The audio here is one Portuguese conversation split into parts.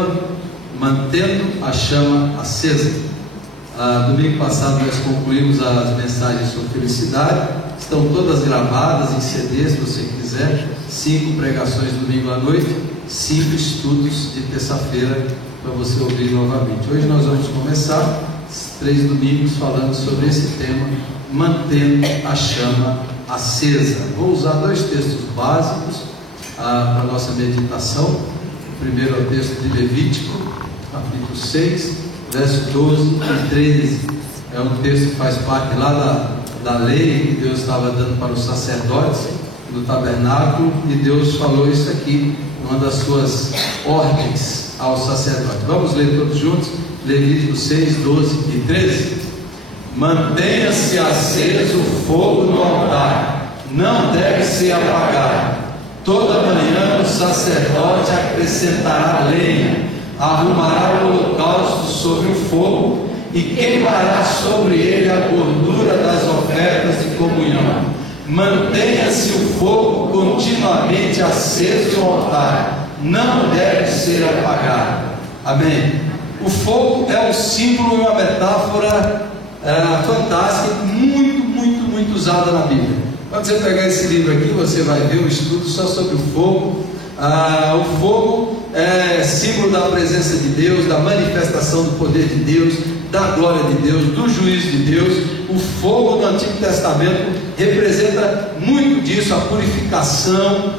tema: mantendo a chama acesa. Domingo passado nós concluímos as mensagens sobre felicidade, estão todas gravadas em CD, se você quiser. 5 pregações domingo à noite, 5 estudos de terça-feira para você ouvir novamente. Hoje nós vamos começar 3 domingos falando sobre esse tema, mantendo a chama acesa. Vou usar 2 textos básicos para a nossa meditação. O primeiro é o texto de Levítico, capítulo 6, verso 12 e 13. É um texto que faz parte lá da lei que Deus estava dando para os sacerdotes do tabernáculo, e Deus falou isso aqui, uma das suas ordens aos sacerdotes. Vamos ler todos juntos? Levítico 6, 12 e 13. Mantenha-se aceso o fogo no altar, não deve ser apagado. Toda manhã o sacerdote acrescentará lenha, arrumará o holocausto sobre o fogo e queimará sobre ele a gordura das ofertas de comunhão. Mantenha-se o fogo continuamente aceso no altar, não deve ser apagado. Amém. O fogo é um símbolo e uma metáfora fantástica, muito usada na Bíblia. Quando você pegar esse livro aqui, você vai ver um estudo só sobre o fogo. O fogo é símbolo da presença de Deus, da manifestação do poder de Deus, da glória de Deus, do juízo de Deus. O fogo do Antigo Testamento representa muito disso, a purificação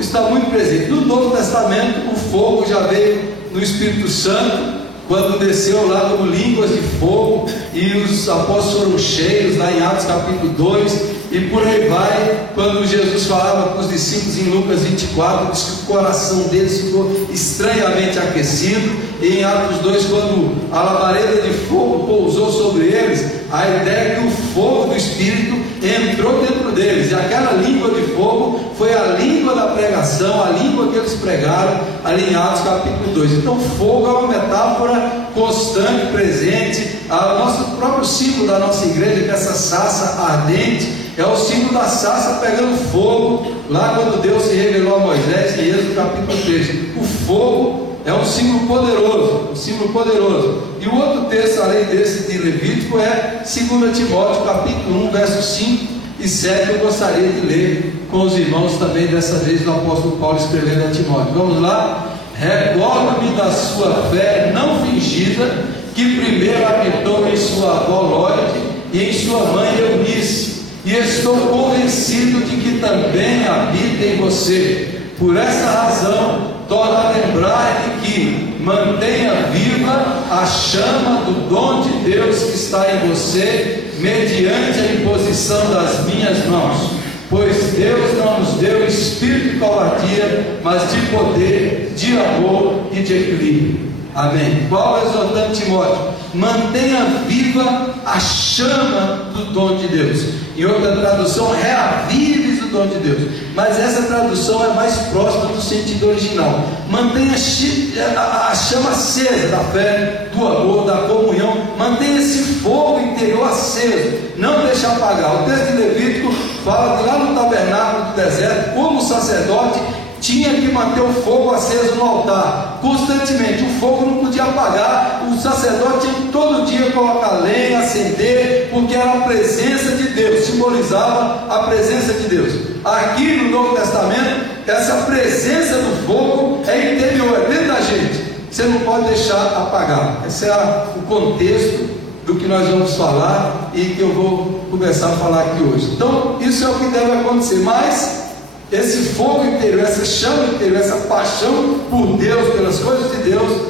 está muito presente. No Novo Testamento, o fogo já veio no Espírito Santo, quando desceu lá como línguas de fogo, e os apóstolos foram cheios, lá em Atos capítulo 2, e por aí vai. Quando Jesus falava com os discípulos em Lucas 24, diz que o coração deles ficou estranhamente aquecido. E em Atos 2, quando a labareda de fogo pousou sobre eles, a ideia é que o fogo do Espírito entrou dentro deles, e aquela língua de fogo foi a língua da pregação, a língua que eles pregaram ali em Atos capítulo 2. Então fogo é uma metáfora constante, presente. O nosso próprio símbolo da nossa igreja, que é essa sarça ardente, é o símbolo da sarça pegando fogo, lá quando Deus se revelou a Moisés em Êxodo capítulo 3. O fogo é um símbolo poderoso, um símbolo poderoso. E o outro texto, além desse de Levítico, é 2 Timóteo capítulo 1, versos 5 e 7. Eu gostaria de ler com os irmãos também, dessa vez do apóstolo Paulo escrevendo a Timóteo. Vamos lá? Recordo-me da sua fé não fingida, que primeiro habitou em sua avó Lóide e em sua mãe Eunice, e estou convencido de que também habita em você. Por essa razão, torna a lembrar de que mantenha viva a chama do dom de Deus que está em você, mediante a imposição das minhas mãos. Pois Deus não nos deu espírito de covardia, mas de poder, de amor e de equilíbrio. Amém. Paulo exortando Timóteo: mantenha viva a chama do dom de Deus. Em outra tradução, reavives o dom de Deus. Mas essa tradução é mais próxima do sentido original. Mantenha a chama acesa da fé, do amor, da comunhão. Mantenha esse fogo interior aceso, não deixe apagar. O texto de Levítico fala de lá no tabernáculo do deserto, como o sacerdote tinha que manter o fogo aceso no altar, constantemente. O fogo não podia apagar, o sacerdote tinha que todo dia colocar lenha, acender, porque era a presença de Deus, simbolizava a presença de Deus. Aqui no Novo Testamento, essa presença do fogo é interior, é dentro da gente, você não pode deixar apagar. Esse é o contexto do que nós vamos falar e que eu vou começar a falar aqui hoje. Então, isso é o que deve acontecer. Mas esse fogo interior, essa chama interior, essa paixão por Deus, pelas coisas de Deus,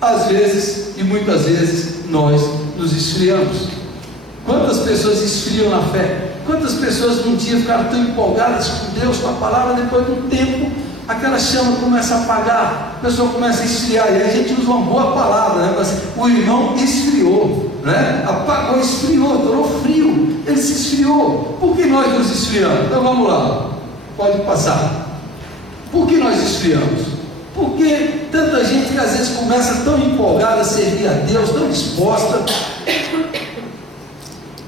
às vezes e muitas vezes nós nos esfriamos. Quantas pessoas esfriam na fé? Quantas pessoas num dia ficaram tão empolgadas com Deus, com a palavra, depois de um tempo aquela chama começa a apagar, a pessoa começa a esfriar, e a gente usa uma boa palavra, né? Assim, o irmão esfriou, né? Apagou, esfriou, tornou frio, ele se esfriou. Por que nós nos esfriamos? Então vamos lá, pode passar. Por que nós esfriamos? Porque tanta gente que às vezes começa tão empolgada a servir a Deus, tão disposta,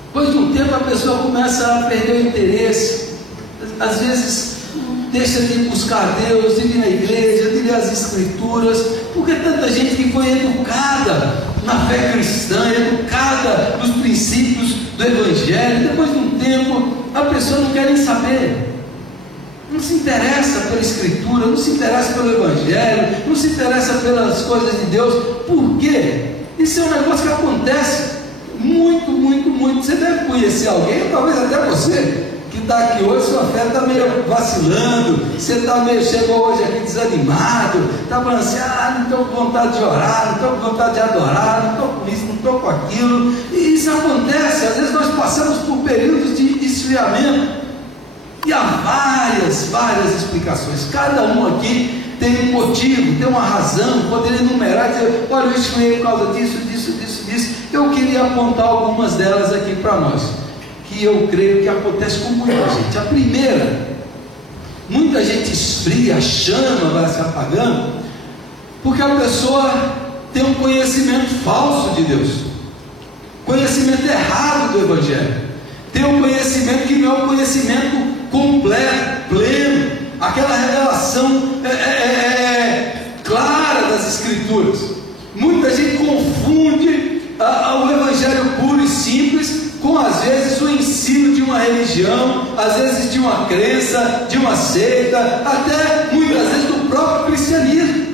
depois de um tempo a pessoa começa a perder o interesse. Às vezes deixa de buscar Deus, de ir na igreja, de ler as Escrituras, porque tanta gente que foi educada na fé cristã, educada nos princípios do Evangelho, depois de um tempo, a pessoa não quer nem saber, não se interessa pela Escritura, não se interessa pelo Evangelho, não se interessa pelas coisas de Deus. Por quê? Isso é um negócio que acontece muito, muito, muito. Você deve conhecer alguém, ou talvez até você, que está aqui hoje, sua fé está meio vacilando, você está meio, chegou hoje aqui desanimado, está falando assim, não estou com vontade de orar, não estou com vontade de adorar, não estou com isso, não estou com aquilo. E isso acontece, às vezes nós passamos por períodos de esfriamento, e há várias explicações, cada um aqui tem um motivo, tem uma razão, poderia enumerar e dizer, olha, eu esfriei por causa disso. Eu queria apontar algumas delas aqui para nós, que eu creio que acontece com muita gente. A primeira, muita gente esfria, a chama vai se apagando, porque a pessoa tem um conhecimento falso de Deus, conhecimento errado do Evangelho, tem um conhecimento que não é um conhecimento completo, pleno, aquela revelação clara das Escrituras. Muita gente confunde o Evangelho puro e simples com, às vezes, o ensino de uma religião, às vezes de uma crença, de uma seita, até muitas vezes do próprio cristianismo,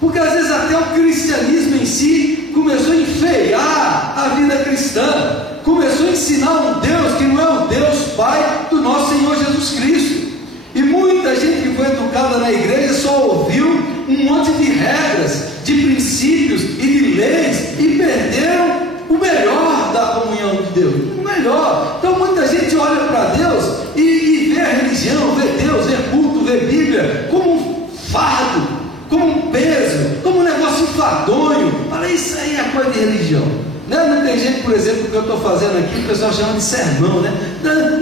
porque às vezes até o cristianismo em si começou a enfeiar a vida cristã, começou a ensinar um Deus que não é o Deus Pai do nosso Senhor Jesus Cristo. E muita gente que foi educada na igreja só ouviu um monte de regras, de princípios e de leis, e perderam o melhor da comunhão de Deus, o melhor. Então muita gente olha para Deus e vê a religião, vê Deus, vê culto, vê Bíblia como um fardo, como um peso, como um negócio enfadonho. Fala, isso aí é coisa de religião. Não tem gente, por exemplo, que eu estou fazendo aqui, o pessoal chama de sermão, né?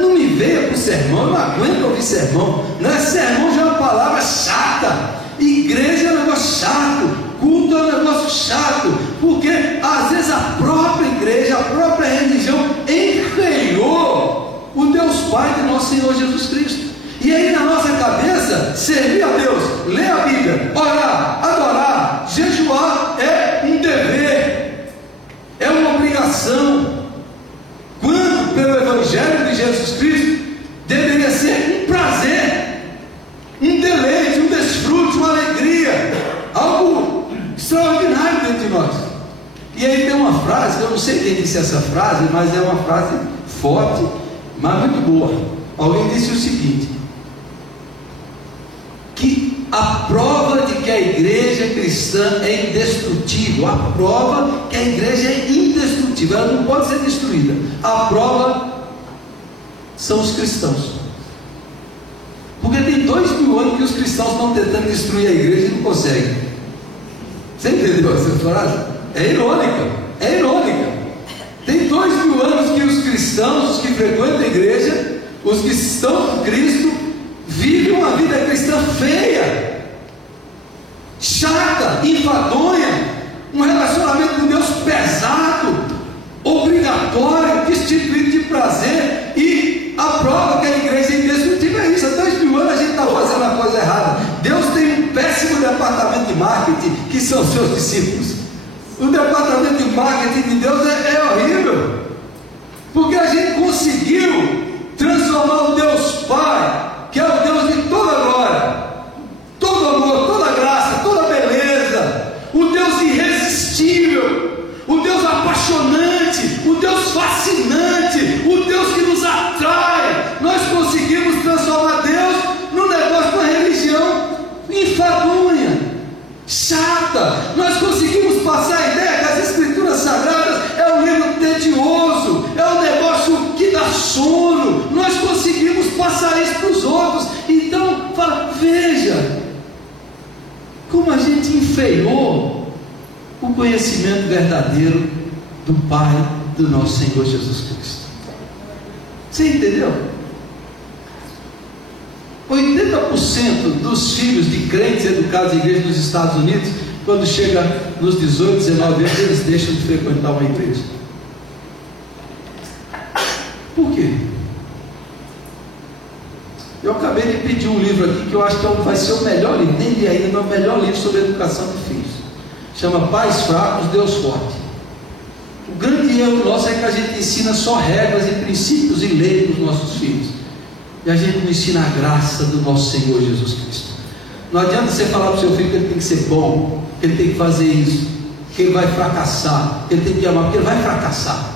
Não me veja com sermão, eu não aguento ouvir sermão. Sermão já é uma palavra chata, igreja é um negócio chato, culto é um negócio chato, porque às vezes a própria igreja, a própria religião enfeiou o Deus Pai de nosso Senhor Jesus Cristo. E aí na nossa cabeça, servir a Deus, ler a Bíblia, orar, adorar, jejuar é um dever, é uma obrigação, quando pelo Evangelho de Jesus Cristo deveria ser um prazer, um deleite, um desfrute, uma alegria, algo extraordinário dentro de nós. E aí tem uma frase, eu não sei quem disse essa frase, mas é uma frase forte, mas muito boa. Alguém disse o seguinte, que a prova de que a igreja cristã é indestrutível, a prova que a igreja é indestrutível, ela não pode ser destruída, a prova são os cristãos, porque tem 2000 anos que os cristãos estão tentando destruir a igreja e não conseguem. Você entendeu essa frase? É irônica. Tem 2000 anos que os cristãos, os que frequentam a igreja, os que estão com Cristo, vivem uma vida cristã feia, chata, enfadonha, um relacionamento com Deus pesado, obrigatório, destituído de prazer. E a prova que a igreja é indestrutível é isso. Há 2000 anos a gente está fazendo a coisa errada. Deus tem um péssimo departamento de marketing, que são os seus discípulos. O departamento de marketing de Deus é horrível, porque a gente conseguiu transformar o Deus Pai, que é o Deus de toda glória, todo amor, toda graça, toda beleza, o Deus irresistível, o Deus apaixonante, o Deus fascinante, o Deus que nos atrai. Nós conseguimos transformar Deus num negócio, uma religião enfadonha, chata. Nós conseguimos passar a ideia que as Escrituras Sagradas é um livro tedioso, é um negócio que dá sono. Nós conseguimos passar isso para os outros. Então, veja como a gente enfeiou o conhecimento verdadeiro do Pai do nosso Senhor Jesus Cristo. Você entendeu? 80% dos filhos de crentes educados em igreja nos Estados Unidos, quando chega nos 18, 19 anos, eles deixam de frequentar uma igreja. Por quê? Eu acabei de pedir um livro aqui que eu acho que vai ser o melhor livro, nem li ainda, mas o melhor livro sobre a educação de filhos. Chama Pais Fracos, Deus Forte. O grande erro nosso é que a gente ensina só regras e princípios e leis para os nossos filhos. E a gente não ensina a graça do nosso Senhor Jesus Cristo. Não adianta você falar para o seu filho que ele tem que ser bom, que ele tem que fazer isso, que ele vai fracassar, que ele tem que amar, porque ele vai fracassar.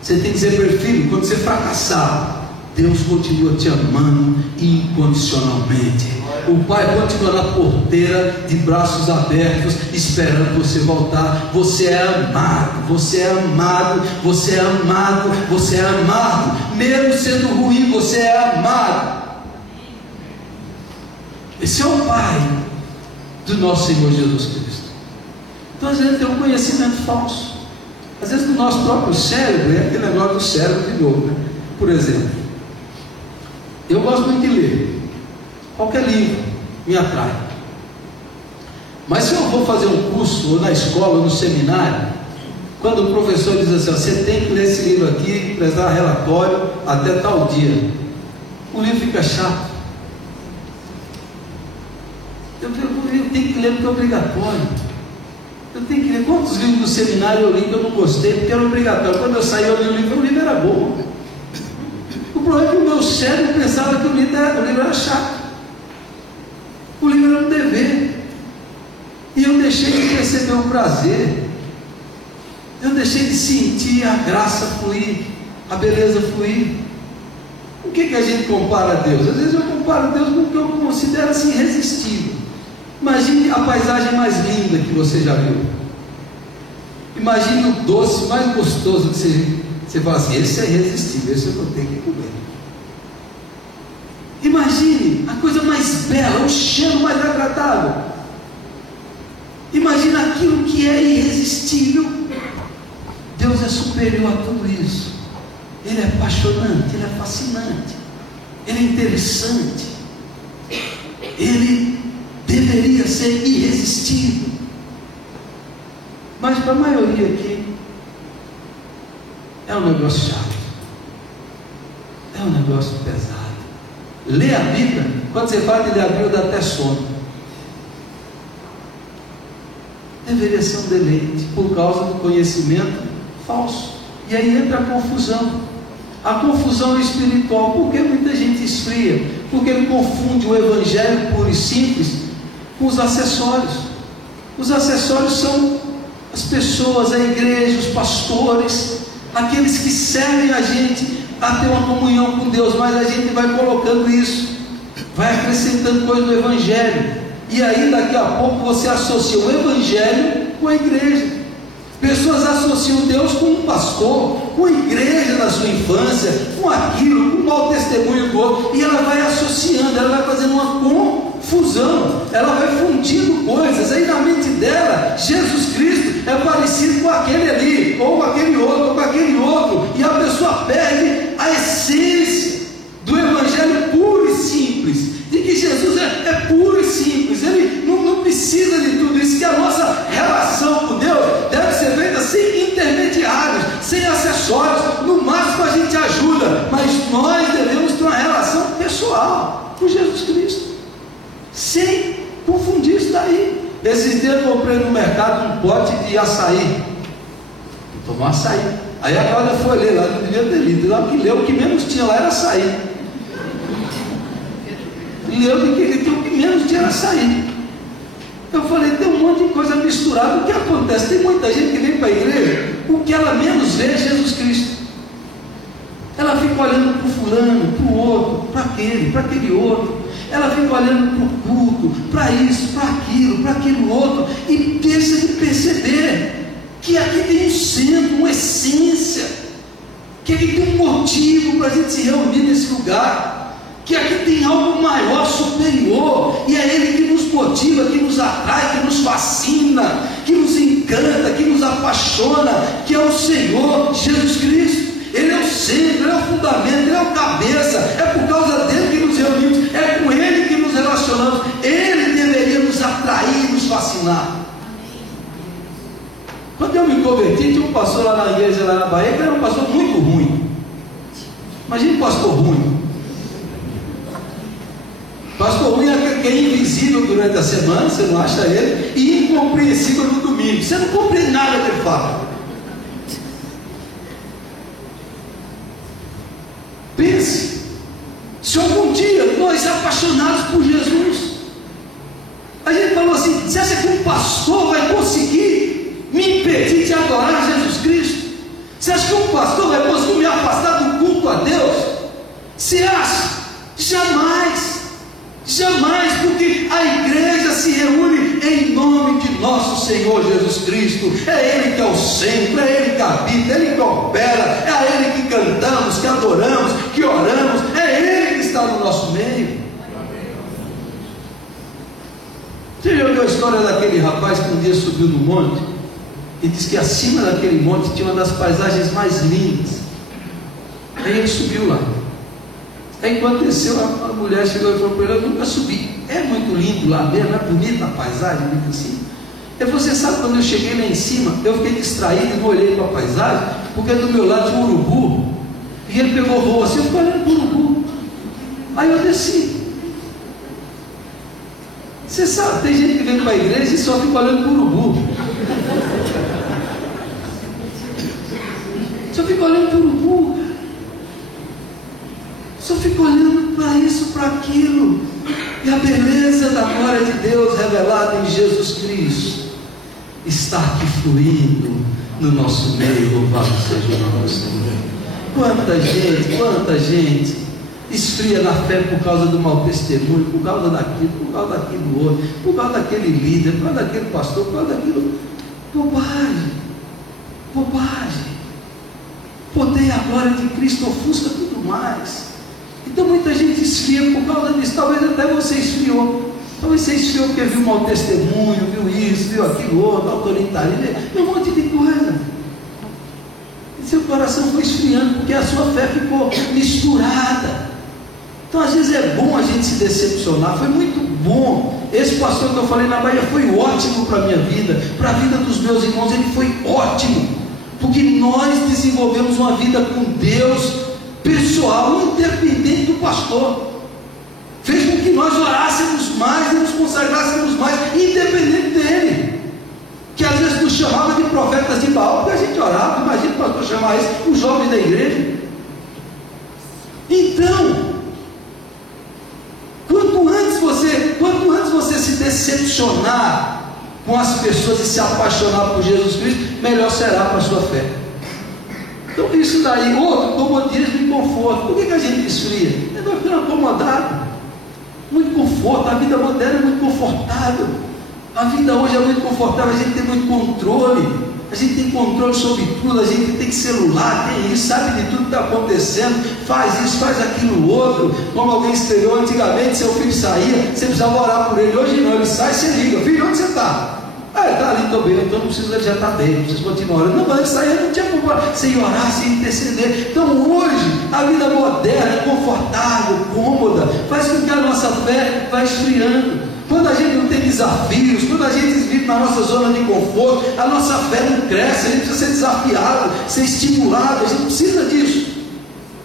Você tem que dizer para ele: filho, quando você fracassar, Deus continua te amando incondicionalmente. O Pai continua na porteira de braços abertos, esperando você voltar. Você é amado, você é amado, você é amado, você é amado. Mesmo sendo ruim, você é amado. Esse é o Pai do nosso Senhor Jesus Cristo. Então às vezes tem um conhecimento falso. Às vezes do nosso próprio cérebro, é aquele negócio do cérebro de novo, né? Por exemplo, eu gosto muito de ler. Qualquer livro me atrai. Mas se eu vou fazer um curso, ou na escola, ou no seminário, quando o professor diz assim: você tem que ler esse livro aqui, prestar relatório até tal dia, o livro fica chato. Eu tenho que ler porque é obrigatório. Eu tenho que ler. Quantos livros do seminário eu li que eu não gostei porque era obrigatório? Quando eu saí, eu li o livro era bom. O problema é que o meu cérebro pensava que o livro era chato. O livro era um dever. E eu deixei de perceber o prazer. Eu deixei de sentir a graça fluir, a beleza fluir. O que a gente compara a Deus? Às vezes eu comparo a Deus com o que eu considero assim irresistível. Imagine a paisagem mais linda que você já viu. Imagine o doce mais gostoso que você fala assim: esse é irresistível, esse eu vou ter que comer. Imagine a coisa mais bela, o cheiro mais agradável. Imagine aquilo que é irresistível. Deus é superior a tudo isso. Ele é apaixonante, Ele é fascinante, Ele é interessante, Ele deveria ser irresistível. Mas para a maioria aqui é um negócio chato, é um negócio pesado. Ler a Bíblia, quando você fala de ler a Bíblia, dá até sono. Deveria ser um deleite, por causa do conhecimento falso. E aí entra a confusão. A confusão espiritual. Por que muita gente esfria? Porque ele confunde o evangelho puro e simples com os acessórios. Os acessórios são as pessoas, a igreja, os pastores, aqueles que servem a gente a ter uma comunhão com Deus, mas a gente vai colocando isso, vai acrescentando coisa no evangelho, e aí daqui a pouco você associa o evangelho com a igreja. Pessoas associam Deus com um pastor, com a igreja na sua infância, com aquilo, com um mau testemunho do outro, e ela vai associando, ela vai fazendo uma confusão, ela vai fundindo coisas. Aí na mente dela, Jesus Cristo é parecido com aquele ali, ou com aquele outro, ou com aquele outro, e a pessoa perde a essência do evangelho puro e simples, de que Jesus é puro e simples. Ele não precisa de tudo isso, que a nossa relação com Deus deve ser feita sem intermediários, sem acessórios. No máximo a gente ajuda, mas nós devemos ter uma relação pessoal com Jesus Cristo, sem confundir isso daí. Esses dias eu comprei no mercado um pote de açaí, vou tomar açaí. Aí a Cláudia foi ler lá, não devia ter lido, lá que leu, o que menos tinha lá era açaí. Leu que o que menos tinha era açaí. Eu falei: tem um monte de coisa misturada. O que acontece? Tem muita gente que vem para a igreja, o que ela menos vê é Jesus Cristo. Ela fica olhando para o fulano, para o outro, para aquele outro. Ela fica olhando para o culto, para isso, para aquilo, para aquele outro, e deixa de perceber que aqui tem um centro, uma essência, que aqui tem um motivo para a gente se reunir nesse lugar, que aqui tem algo maior, superior, e é Ele que nos motiva, que nos atrai, que nos fascina, que nos encanta, que nos apaixona, que é o Senhor Jesus Cristo. Ele é o centro, Ele é o fundamento, Ele é o cabeça. É por causa dele que nos reunimos, é com Ele que nos relacionamos. Ele deveria nos atrair, nos fascinar. Quando eu me converti, tinha um pastor lá na igreja, lá na Bahia, que era um pastor muito ruim. Imagina um pastor ruim. Pastor ruim é aquele que é invisível durante a semana, você não acha ele, e incompreensível no domingo. Você não compreende nada que ele fala. Pense, se algum dia nós apaixonados por Jesus, a gente falou assim: você acha que um pastor vai conseguir me impedir de adorar Jesus Cristo? Você acha que um pastor vai conseguir me afastar do culto a Deus? Você acha? Jamais, jamais, porque a igreja se reúne em nome de nosso Senhor Jesus Cristo. É Ele que é o centro, é Ele que habita, é Ele que opera, é a Ele que cantamos, que adoramos, que oramos, é Ele que está no nosso meio. Você já ouviu a história daquele rapaz que um dia subiu no monte e disse que acima daquele monte tinha uma das paisagens mais lindas? Aí ele subiu lá. Aí quando desceu, a mulher chegou e falou para ele: eu nunca subi, é muito lindo lá mesmo, é bonita a paisagem, muito assim. Ele falou: você sabe, quando eu cheguei lá em cima, eu fiquei distraído e não olhei para a paisagem, porque do meu lado tinha um urubu, e ele pegou voo assim, eu fiquei olhando para o urubu. Aí eu desci. Você sabe, tem gente que vem para a igreja e só fica olhando para o urubu. Só fica olhando para o urubu. Só fica olhando para isso, para aquilo. E a beleza da glória de Deus revelada em Jesus Cristo está aqui fluindo no nosso meio. Louvado seja o nosso Senhor. Quanta gente esfria na fé por causa do mau testemunho, por causa daquilo outro, por causa daquele líder, por causa daquele pastor, por causa daquilo. Bobagem. Poder a glória de Cristo ofusca tudo mais. Então muita gente esfria por causa disso. Talvez até você esfriou. Talvez você esfriou porque viu mau testemunho, viu isso, viu aquilo outro, autoritarismo, viu um monte de coisa. E seu coração foi esfriando porque a sua fé ficou misturada. Então às vezes é bom a gente se decepcionar. Foi muito bom. Esse pastor que eu falei na Bahia foi ótimo para a minha vida, para a vida dos meus irmãos. Ele foi ótimo, porque nós desenvolvemos uma vida com Deus pessoal, independente do pastor. Fez com que nós orássemos mais e nos consagrássemos mais, independente dele, que às vezes nos chamava de profetas de Baal, porque a gente orava. Imagina o pastor chamar isso, os jovens da igreja. Então, quanto antes você se decepcionar com as pessoas e se apaixonar por Jesus Cristo, melhor será para a sua fé. Então isso daí, outro, comodismo e conforto. Por que a gente esfria? Ele vai ficando acomodado. Muito conforto, a vida moderna é muito confortável. A vida hoje é muito confortável, a gente tem muito controle. A gente tem controle sobre tudo, a gente tem celular, tem isso, sabe de tudo que está acontecendo, faz isso, faz aquilo outro. Como alguém escreveu antigamente, seu filho saía, você precisava orar por ele. Hoje não, ele sai, você liga: filho, onde você está? Ah, ele está ali, estou bem, então não precisa, ele já está bem, não precisa continuar orando. Não, mas ele saía, não tinha como orar, sem orar, sem interceder. Então hoje, a vida moderna, confortável, cômoda, faz com que a nossa fé vá esfriando. Quando a gente não tem desafios, quando a gente vive na nossa zona de conforto, a nossa fé não cresce, a gente precisa ser desafiado, ser estimulado, a gente precisa disso.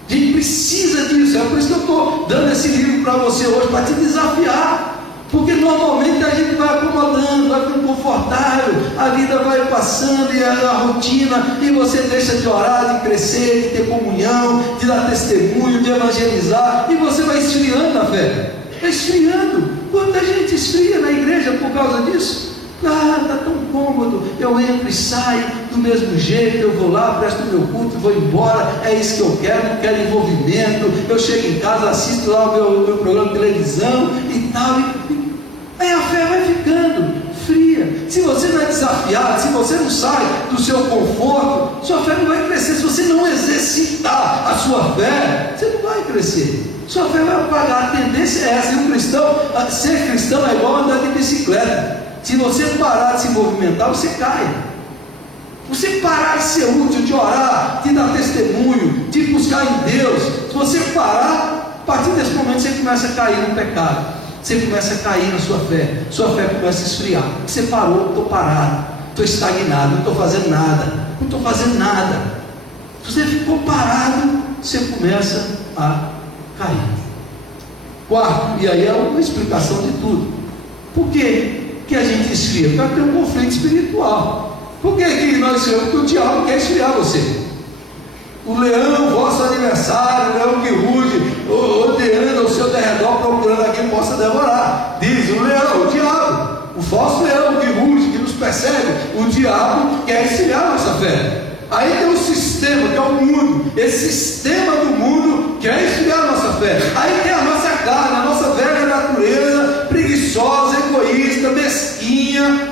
A gente precisa disso, é por isso que eu estou dando esse livro para você hoje, para te desafiar. Porque normalmente a gente vai acomodando, vai ficando confortável, a vida vai passando e a rotina, e você deixa de orar, de crescer, de ter comunhão, de dar testemunho, de evangelizar, e você vai esfriando a fé. Vai esfriando. Quanta gente esfria na igreja por causa disso? Ah, está tão cômodo, eu entro e saio do mesmo jeito, eu vou lá, presto meu culto, vou embora, é isso que eu quero, não quero envolvimento, eu chego em casa, assisto lá o meu programa de televisão e tal, aí a fé vai ficando fria. Se você não é desafiado, se você não sai do seu conforto, sua fé não vai crescer. Se você não exercitar a sua fé, você não vai crescer, sua fé vai apagar. A tendência é essa. E um cristão, ser cristão é igual andar de bicicleta. Se você parar de se movimentar, você cai. Você parar de ser útil, de orar, de dar testemunho, de buscar em Deus, se você parar, a partir desse momento você começa a cair no pecado, você começa a cair na sua fé começa a esfriar. Você parou: estou parado, estou estagnado, não estou fazendo nada. Você ficou parado, você começa a cair. Quarto, e aí é uma explicação de tudo. Por que a gente esfria? Porque tem um conflito espiritual. Por que nós esfriamos? Porque o diabo quer esfriar você. O leão, vosso adversário, o leão que ruge, rodeando ao seu derredor, procurando a quem possa devorar. Diz o leão, o diabo, o falso leão que ruge, que nos persegue. O diabo quer esfriar a nossa fé. Aí tem um sistema, que é o mundo. Esse sistema do mundo quer esfriar a nossa fé. Aí tem a nossa carne, a nossa velha natureza, preguiçosa, egoísta, mesquinha,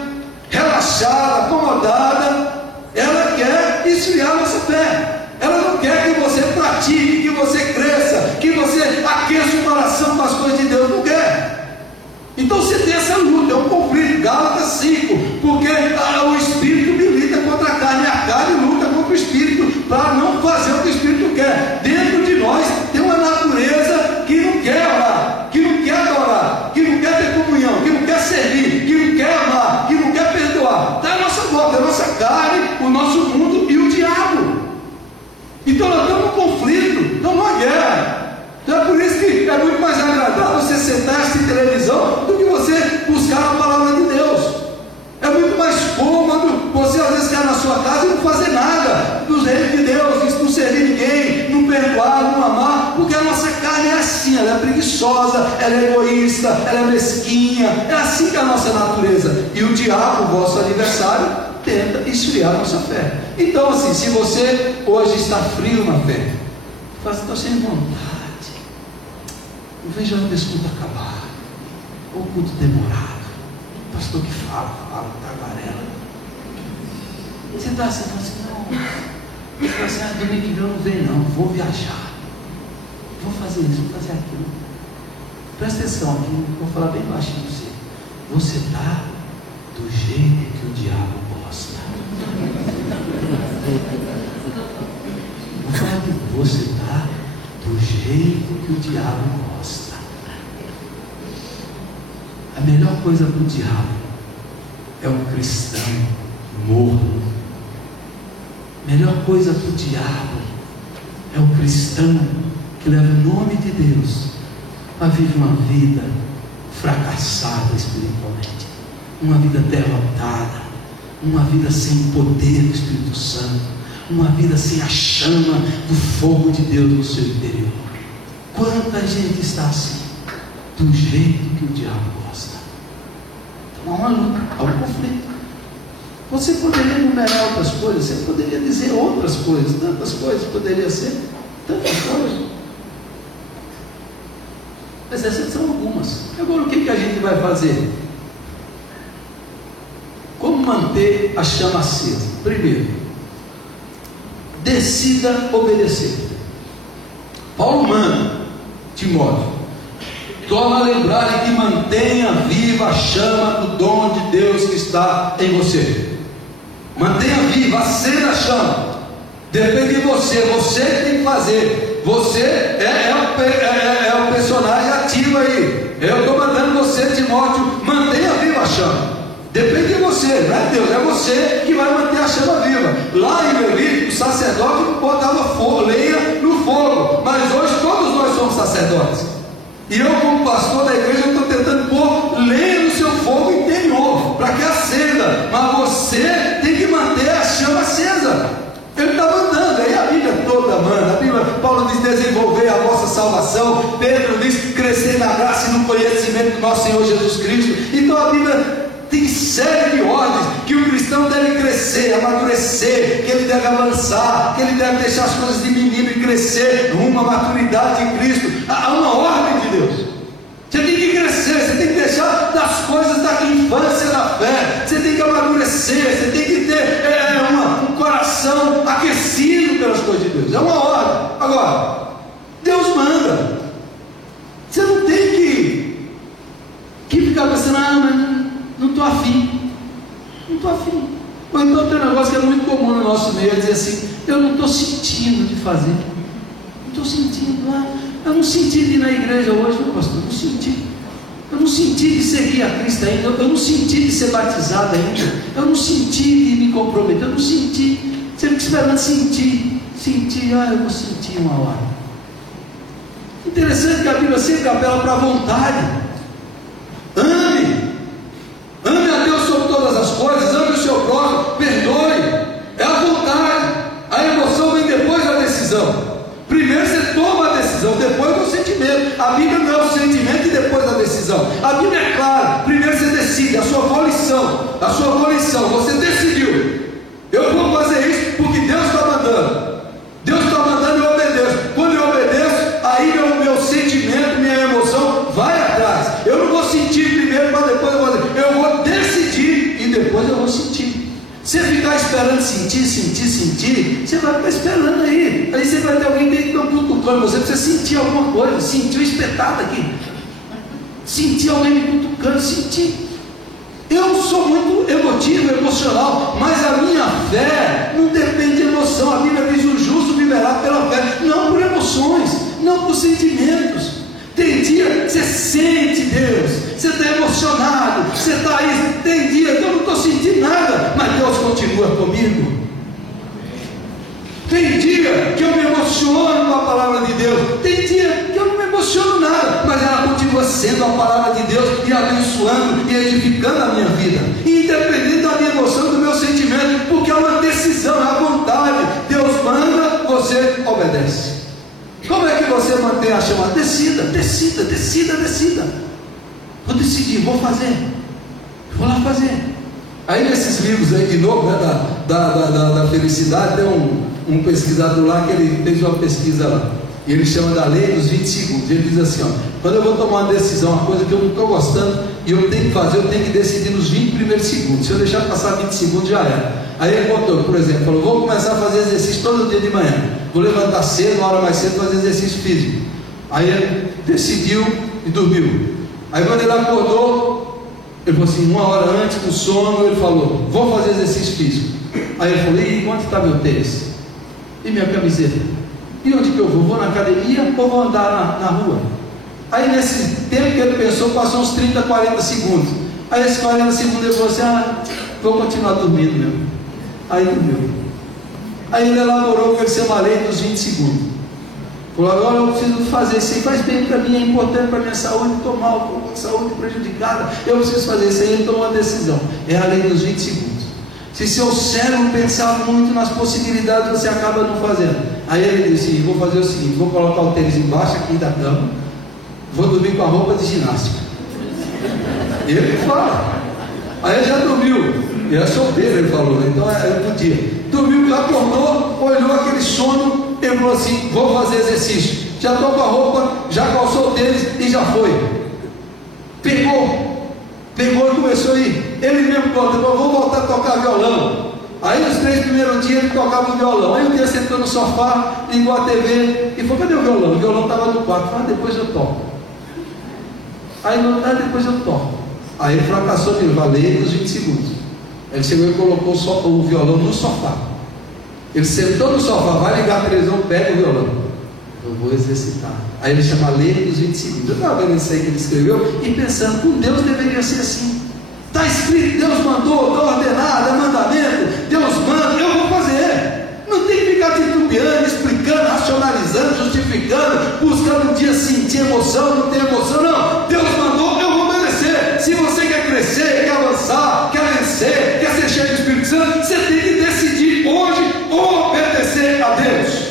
relaxada, acomodada. Ela quer esfriar a nossa fé. Ela não quer que você pratique, que você cresça, que você aqueça o coração com as coisas de Deus. Não quer. Então você tem essa luta, é um conflito. Gálatas 5, porque o Espírito milita contra a carne luta contra o Espírito, para não fazer o que o Espírito quer. Dentro de nós tem uma natureza que não quer orar, que não quer adorar, que não quer ter comunhão, que não quer servir, que não quer amar, que não quer perdoar. Está a nossa volta, a nossa carne, o nosso mundo e o diabo. Então nós estamos num conflito, estamos numa guerra. Então é por isso que é muito mais agradável você sentar e assistir televisão do que você buscar a palavra de Deus. É muito mais cômodo você às vezes ficar na sua casa e não fazer nada dos reinos de Deus, não servir ninguém, não perdoar, não amar, porque a nossa carne é assim, ela é preguiçosa, ela é egoísta, ela é mesquinha, é assim que é a nossa natureza. E o diabo, o vosso adversário, tenta esfriar a nossa fé. Então assim, se você hoje está frio na fé, fala assim, estou sem vontade, não vejo a hora desse culto acabar, ou culto demorado, o pastor que fala, tagarela. Você está assim, não, você fala assim, domingo que vem eu não venho não, vou viajar, vou fazer isso, vou fazer aquilo. Presta atenção aqui, vou falar bem baixinho para você. Você está do jeito que o diabo gosta. Vou falar que você está do jeito que o diabo gosta. A melhor coisa para o diabo é um cristão morno. A melhor coisa para o diabo é um cristão que leva o nome de Deus, mas vive uma vida fracassada espiritualmente, uma vida derrotada, uma vida sem poder do Espírito Santo, uma vida sem a chama do fogo de Deus no seu interior. Quanta gente está assim, do jeito que o diabo gosta. Então há uma luta, há um conflito. Você poderia enumerar outras coisas, você poderia dizer outras coisas, tantas coisas poderia ser, tantas coisas. Mas essas são algumas. Agora o que a gente vai fazer? Como manter a chama acesa? Primeiro, decida obedecer. Paulo manda Timóteo, torna a lembrar que mantenha viva a chama do dom de Deus que está em você. Mantenha viva, acenda a chama. Depende de você, você tem que fazer. Você é o personagem ativo aí. Eu estou mandando você, Timóteo, mantenha viva a chama. Depende de você, não é Deus, é você que vai manter a chama viva. Lá em Levítico, o sacerdote botava lenha no fogo, mas hoje todos nós somos sacerdotes. E eu, como pastor da igreja, estou tentando pôr lenha no seu fogo interior, para que acenda. Mas você tem que manter a chama acesa. Ele está mandando, aí a Bíblia toda manda. A Bíblia, Paulo diz: desenvolver a vossa salvação. Pedro diz: crescer na graça e no conhecimento do nosso Senhor Jesus Cristo. Então a Bíblia tem série de ordens que o cristão deve crescer, amadurecer, que ele deve avançar, que ele deve deixar as coisas de menino e crescer rumo à maturidade em Cristo. Há uma ordem de Deus. Você tem que crescer, você tem que deixar das coisas da infância na fé, você tem que amadurecer, você tem que ter um coração aquecido pelas coisas de Deus. É uma ordem. Agora, Deus manda. Você não tem que ficar pensando: mas não estou afim. Não estou afim. Ou então tem um negócio que é muito comum no nosso meio, é dizer assim: eu não estou sentindo de fazer. Não estou sentindo. Eu não senti de ir na igreja hoje, meu pastor. Não senti. Eu não senti de seguir a Cristo ainda. Eu não senti de ser batizado ainda. Eu não senti de me comprometer. Eu não senti. Você fica esperando sentir. Eu vou sentir uma hora. Interessante que a Bíblia sempre apela para a vontade. Ame a Deus sobre todas as coisas, ame o seu próximo, perdoe. É a vontade. A emoção vem depois da decisão. Primeiro você toma a decisão, depois é o sentimento. A Bíblia não é o sentimento e depois a decisão. A Bíblia é clara. Primeiro você decide, a sua volição. Você decidiu. Eu vou fazer isso porque Deus está mandando. Deus está mandando e eu obedeço. Quando eu obedeço, aí meu sentimento, minha emoção vai atrás. Eu não vou sentir primeiro para depois eu vou fazer. Eu vou decidir e depois eu vou sentir. Você ficar esperando sentir, você vai ficar esperando aí. Aí você vai ter alguém que está cutucando você, precisa sentir alguma coisa, sentir o espetado aqui. Sentir alguém me cutucando, sentir. Eu sou muito emotivo, emocional, mas a minha fé não depende de emoção. A Bíblia diz: o justo viverá pela fé, não por emoções, não por sentimentos. Tem dia que você sente Deus, você está emocionado, você está aí. Tem dia que eu não estou sentindo nada, mas Deus continua comigo. Tem dia que eu me emociono com a palavra de Deus, tem dia que eu não me emociono nada, mas ela continua sendo a palavra de Deus e abençoando e edificando a minha vida, independente da minha emoção, do meu sentimento, porque é uma decisão, é a vontade. Deus manda, você obedece. Como é que você mantém a chama? Decida. Vou decidir, vou fazer. Vou lá fazer. Aí nesses livros aí de novo, né, da felicidade, tem um pesquisador lá que ele fez uma pesquisa lá. E ele chama da lei dos 20 segundos. Ele diz assim: ó, quando eu vou tomar uma decisão, uma coisa que eu não estou gostando, e eu tenho que fazer, eu tenho que decidir nos 20 primeiros segundos. Se eu deixar passar 20 segundos, já era. Aí ele botou, por exemplo, falou: vou começar a fazer exercício todo dia de manhã. Vou levantar cedo, uma hora mais cedo, fazer exercício físico. Aí ele decidiu e dormiu. Aí quando ele acordou, ele falou assim, 1 hora antes, com sono, ele falou: vou fazer exercício físico. Aí ele falou: e quanto está meu tênis? E minha camiseta? E onde que eu vou? Vou na academia ou vou andar na rua? Aí nesse tempo que ele pensou, passou uns 30, 40 segundos. Aí esses 40 segundos ele falou assim: vou continuar dormindo mesmo. Aí dormiu. Aí ele elaborou o que ele chama a lei dos 20 segundos. Falou: agora eu preciso fazer isso aí, faz bem para mim, é importante para a minha saúde, estou mal, com saúde prejudicada, eu preciso fazer isso aí. Ele tomou uma decisão, é a lei dos 20 segundos. Se seu cérebro pensar muito nas possibilidades, você acaba não fazendo. Aí ele disse: vou fazer o seguinte, vou colocar o tênis embaixo aqui da cama, vou dormir com a roupa de ginástica. Ele fala. Aí ele já dormiu, ele é solteiro, ele falou, então eu podia. Dormiu, acordou, olhou aquele sono, ele falou assim: vou fazer exercício. Já estou com a roupa, já calçou o tênis e já foi. Pegou e começou a ir. Ele mesmo falou: vou voltar a tocar violão. Aí nos 3 primeiros dias ele tocava o violão. Aí um dia sentou no sofá, ligou a TV e falou: cadê o violão? O violão estava no quarto. Falei: depois eu toco. Aí depois eu toco. Aí ele fracassou de valer nos 20 segundos. Ele chegou e colocou o violão no sofá. Ele sentou no sofá, vai ligar a televisão, pega o violão. Eu vou exercitar. Aí ele chama a lei dos 20 segundos. Eu estava vendo isso aí que ele escreveu e pensando: com Deus deveria ser assim. Está escrito, Deus mandou, está ordenado, é mandamento, Deus manda, eu vou fazer. Não tem que ficar titubeando, explicando, racionalizando, justificando, buscando um dia sentir emoção, não tem emoção, não. Deus mandou, eu vou obedecer. Se você quer crescer, quer avançar, quer vencer, quer ser cheio do Espírito Santo, você tem que decidir hoje obedecer a Deus.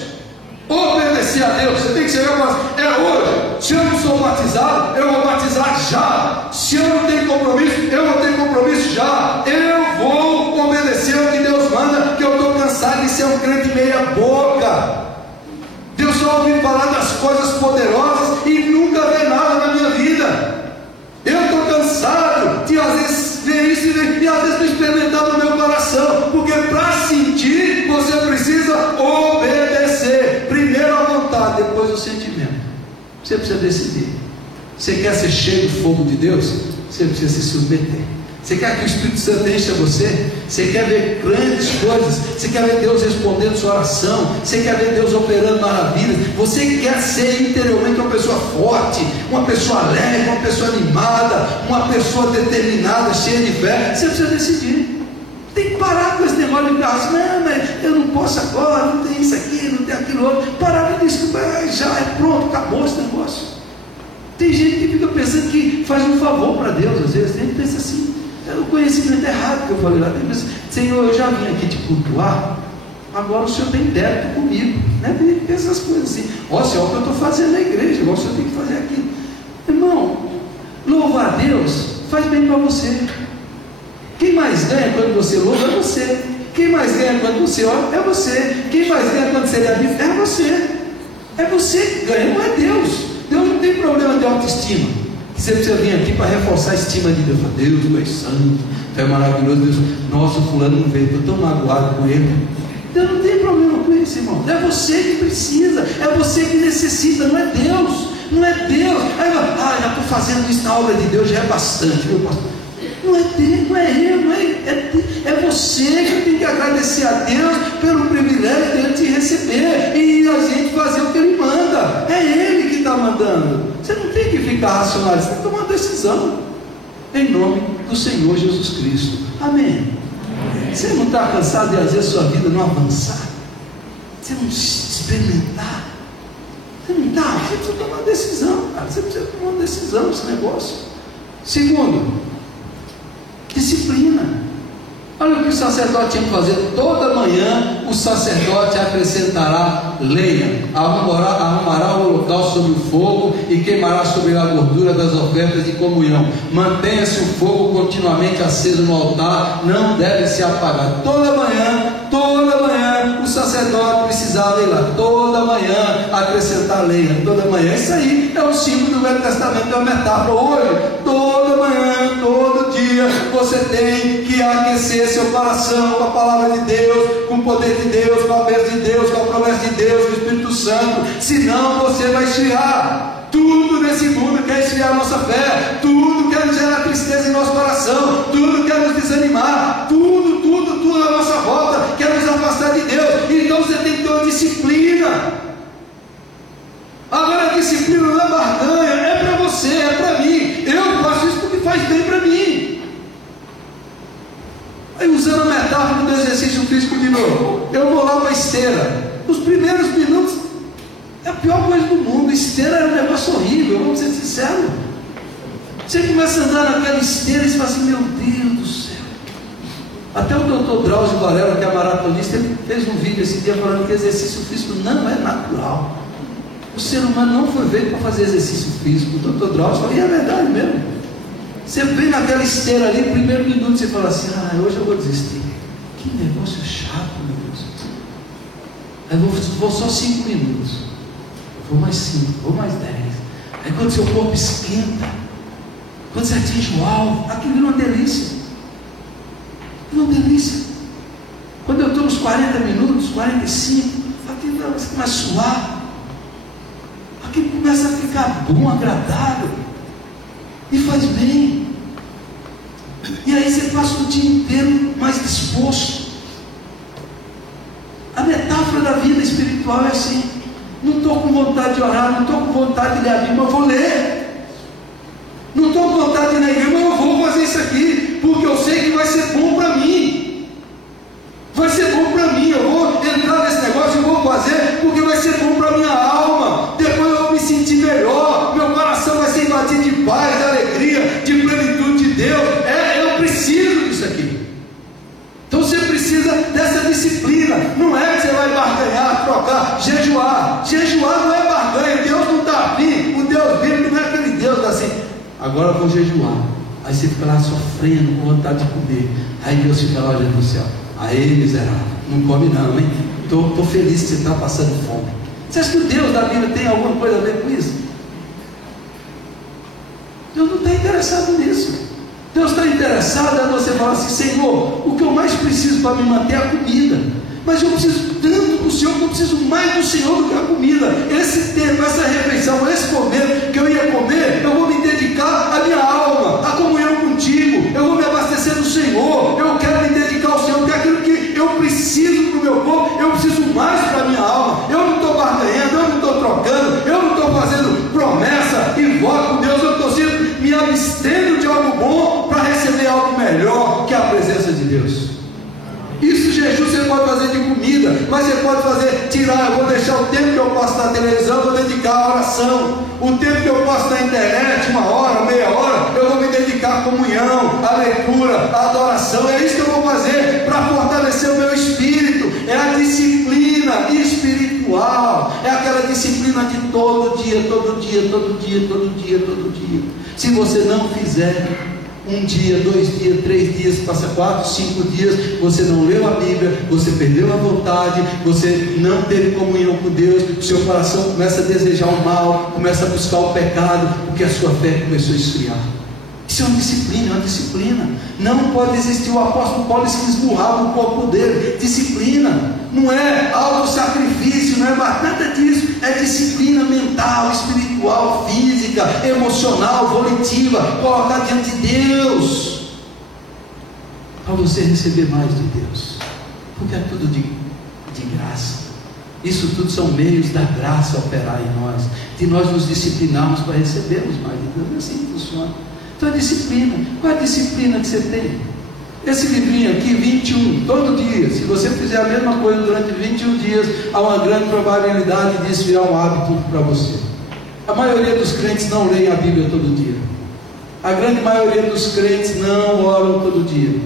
Obedecer a Deus, você tem que chegar e falar: é hoje. Se eu não sou batizado, eu vou batizar já. Se eu não tenho compromisso, eu vou ter compromisso já. Eu vou obedecer o que Deus manda, que eu estou cansado de ser um crente meia boca. Deus só ouve falar das coisas poderosas e nunca vê nada na minha vida. Eu estou cansado de às vezes ver isso e às vezes não experimentar no meu coração, porque para sentir você precisa obedecer. Primeiro a vontade, depois o sentimento. Você precisa decidir. Você quer ser cheio do fogo de Deus? Você precisa se submeter. Você quer que o Espírito Santo encha você? Você quer ver grandes coisas? Você quer ver Deus respondendo sua oração? Você quer ver Deus operando maravilhas? Você quer ser interiormente uma pessoa forte, uma pessoa alegre, uma pessoa animada, uma pessoa determinada, cheia de fé? Você precisa decidir. Tem que parar com esse negócio de ficar assim: não, mas eu não posso agora, não tem isso aqui, não tem aquilo outro. Parar de desculpar, já é pronto, acabou esse negócio. Tem gente que fica pensando que faz um favor para Deus, às vezes. Tem gente que pensa assim, é o conhecimento errado que eu falei lá. Tem que pensar, Senhor, eu já vim aqui te cultuar, agora o Senhor tem débito comigo, né? Tem que pensar essas coisas assim. Ó, Senhor, o que eu estou fazendo na igreja, agora o Senhor tem que fazer aquilo. Irmão, louvar a Deus faz bem para você. Quem mais ganha quando você louva é você. Quem mais ganha quando você ora é você. Quem mais ganha quando você lê a Bíblia é você. É você que ganha, não é Deus. Deus não tem problema de autoestima. Você precisa vir aqui para reforçar a estima de Deus. Deus, tu és santo, tu é maravilhoso. Deus, nossa, fulano não veio, estou tão magoado com ele. Deus não tem problema com isso, irmão. É você que precisa, é você que necessita, não é Deus. Não é Deus. Aí, já estou fazendo isso na obra de Deus, já é bastante, meu pastor. Não é Deus, não é eu, é você que tem que agradecer a Deus pelo privilégio dele te receber e a gente fazer o que ele manda. É ele que está mandando. Você não tem que ficar racional, você tem que tomar uma decisão em nome do Senhor Jesus Cristo. Amém. Você não está cansado de às vezes sua vida não avançar? Você não experimentar? Você não está? Você precisa tomar uma decisão, cara. Você precisa tomar uma decisão nesse negócio. Segundo, disciplina. Olha o que o sacerdote tinha que fazer. Toda manhã o sacerdote acrescentará lenha, arrumará o holocausto sobre o fogo e queimará sobre a gordura das ofertas de comunhão. Mantenha-se o fogo continuamente aceso no altar, não deve se apagar. Toda manhã o sacerdote precisava ir lá, toda manhã acrescentar lenha, toda manhã. Isso aí é um símbolo do Velho Testamento, é uma metáfora. Hoje, toda manhã, todo dia, você tem que aquecer seu coração com a palavra de Deus, com o poder de Deus, com a bênção de Deus, com a promessa de Deus, com o Espírito Santo. Senão você vai esfriar. Tudo nesse mundo quer esfriar a nossa fé, tudo quer gerar tristeza em nosso coração, tudo quer nos desanimar, tudo à nossa volta quer nos afastar de Deus. Então você tem que ter uma disciplina. Agora a disciplina não é barganha, é para você, é para mim. Eu faço isso porque faz bem para mim. Aí, usando a metáfora do exercício físico de novo, eu vou lá para a esteira. Os primeiros minutos é a pior coisa do mundo. Esteira é um negócio horrível, vamos ser sinceros. Você começa a andar naquela esteira e você fala assim, meu Deus do céu. Até o doutor Drauzio Varela, que é maratonista, ele fez um vídeo esse dia falando que exercício físico não é natural. O ser humano não foi feito para fazer exercício físico. O doutor Drauzio falou, e é verdade mesmo. Você vem naquela esteira ali, primeiro minuto você fala assim, hoje eu vou desistir. Que negócio chato, meu Deus. Aí vou só 5 minutos. Vou mais 5, vou mais 10. Aí quando seu corpo esquenta, quando você atinge o alvo, aquilo vira uma delícia. Uma delícia. Quando eu estou nos 40 minutos, 45, aquilo começa a suar. Aquilo começa a ficar bom, agradável. E faz bem. E aí você passa o dia inteiro mais disposto. A metáfora da vida espiritual é assim. Não estou com vontade de orar, não estou com vontade de ler a Bíblia, mas eu vou ler. Não estou com vontade de ir na igreja, mas eu vou fazer isso aqui, porque eu sei que vai ser bom para mim. Vai ser bom para mim. Eu vou entrar nesse negócio e vou fazer, porque vai ser bom para a minha alma. Depois eu vou me sentir melhor. Meu coração vai ser invadido de paz, de alegria, de plenitude de Deus. Eu preciso disso aqui. Então você precisa dessa disciplina. Não é que você vai barganhar, trocar, jejuar. Jejuar não é barganha. Deus não está afim. O Deus bíblico não é aquele Deus assim. Agora eu vou jejuar. Aí você fica lá sofrendo, com vontade de comer. Aí Deus fica lá olhando no céu. Aí, miserável, não come não, hein? Estou feliz que você está passando fome. Você acha que o Deus da Bíblia tem alguma coisa a ver com isso? Deus não está interessado nisso. Deus está interessado em você falar assim, Senhor, o que eu mais preciso para me manter é a comida. Mas eu preciso tanto do Senhor que eu preciso mais do Senhor do que a comida. Esse tempo, essa refeição, esse comer que eu ia comer, eu vou me dedicar à minha alma, à comunhão contigo. Eu vou me abastecer do Senhor. Eu quero me dedicar ao Senhor, porque aquilo que eu preciso para o meu corpo, eu preciso mais para a minha alma. Eu não estou barganhando, eu não estou trocando, eu não estou fazendo promessa e voto com Deus. Eu estou sempre me abstendo de algo bom para receber algo melhor, que é a presença de Deus. Isso jejum você pode fazer de comida, mas você pode fazer, tirar, eu vou deixar o tempo que eu passo na televisão, vou dedicar à oração. O tempo que eu passo na internet, 1 hora, meia hora, eu vou me dedicar à comunhão, à leitura, à adoração. É isso que eu vou fazer para fortalecer o meu espírito. É a disciplina espiritual, é aquela disciplina de todo dia, todo dia, todo dia, todo dia, todo dia. Se você não fizer 1 dia, 2 dias, 3 dias, passa 4, 5 dias, você não leu a Bíblia, você perdeu a vontade, você não teve comunhão com Deus, o seu coração começa a desejar o mal, começa a buscar o pecado, porque a sua fé começou a esfriar. Isso é uma disciplina, é uma disciplina. Não pode existir, o apóstolo Paulo se esmurrava no corpo dele. Disciplina, não é autossacrifício, não é nada disso, é disciplina mental, espiritual, física, emocional, volitiva, colocar diante de Deus, para você receber mais de Deus, porque é tudo de graça. Isso tudo são meios da graça operar em nós, de nós nos disciplinarmos para recebermos mais de Deus. É assim que funciona. Então a disciplina, qual é a disciplina que você tem? Esse livrinho aqui, 21, todo dia, se você fizer a mesma coisa durante 21 dias, há uma grande probabilidade disso virar um hábito para você. A maioria dos crentes não leem a Bíblia todo dia. A grande maioria dos crentes não oram todo dia.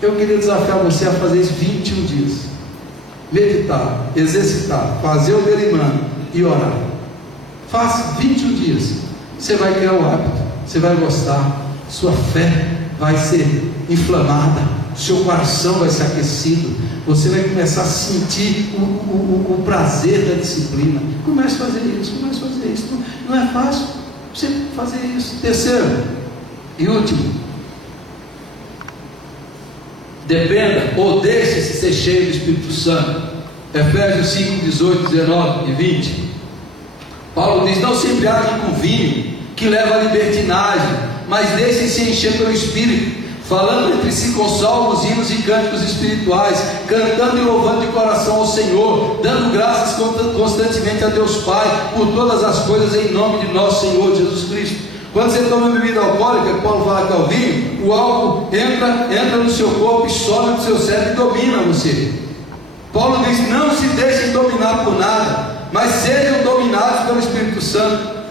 Eu queria desafiar você a fazer isso 21 dias. Meditar, exercitar, fazer o delimano e orar. Faça 21 dias. Você vai criar o hábito, você vai gostar, sua fé vai ser inflamada, seu coração vai ser aquecido, você vai começar a sentir o prazer da disciplina. Comece a fazer isso, comece a fazer isso. Não é fácil você fazer isso. Terceiro e último, dependa ou deixe-se ser cheio do Espírito Santo. Efésios 5, 18, 19 e 20. Paulo diz: não se embriaguem com vinho, que leva à libertinagem, mas deixem-se encher pelo Espírito, falando entre si com salmos, hinos e cânticos espirituais, cantando e louvando de coração ao Senhor, dando graças constantemente a Deus Pai por todas as coisas, em nome de nosso Senhor Jesus Cristo. Quando você toma bebida alcoólica, Paulo fala que é o vinho, o álcool entra no seu corpo e sobe no seu cérebro e domina você. Paulo diz: não se deixem dominar por nada, mas sejam dominados pelo Espírito Santo.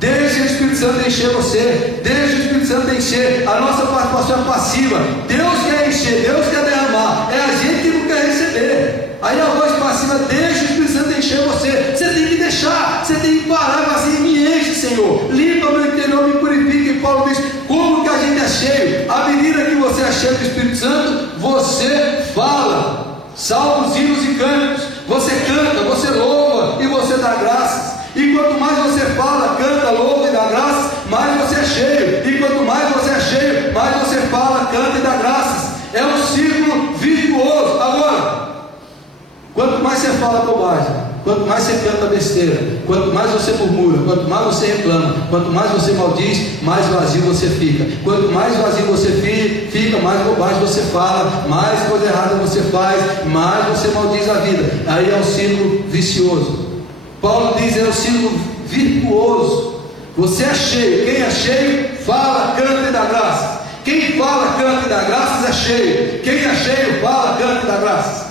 Deixe o Espírito Santo encher você, deixe o Espírito Santo encher. A nossa participação é passiva. Deus quer encher, Deus quer derramar, é a gente que não quer receber. Aí a voz passiva: deixe o Espírito Santo encher você. Você tem que deixar, você tem que parar e falar assim: me enche, Senhor, limpa meu interior, me purifica. E Paulo diz: como que a gente é cheio? À medida que você é cheio do Espírito Santo, você fala salmos, hinos e cânticos, você canta, você louva e você dá graças. E quanto mais você fala, canta, louva e dá graças, mais você é cheio. E quanto mais você é cheio, mais você fala, canta e dá graças. É um círculo virtuoso. Agora, quanto mais você fala bobagem, quanto mais você canta besteira, quanto mais você murmura, quanto mais você reclama, quanto mais você maldiz, mais vazio você fica. Quanto mais vazio você fica, mais bobagem você fala, mais coisa errada você faz, mais você maldiz a vida. Aí é um círculo vicioso. Paulo diz: é o círculo virtuoso. Você é cheio. Quem é cheio, fala, canta e dá graças. Quem fala, canta e dá graças é cheio. Quem é cheio, fala, canta e dá graças.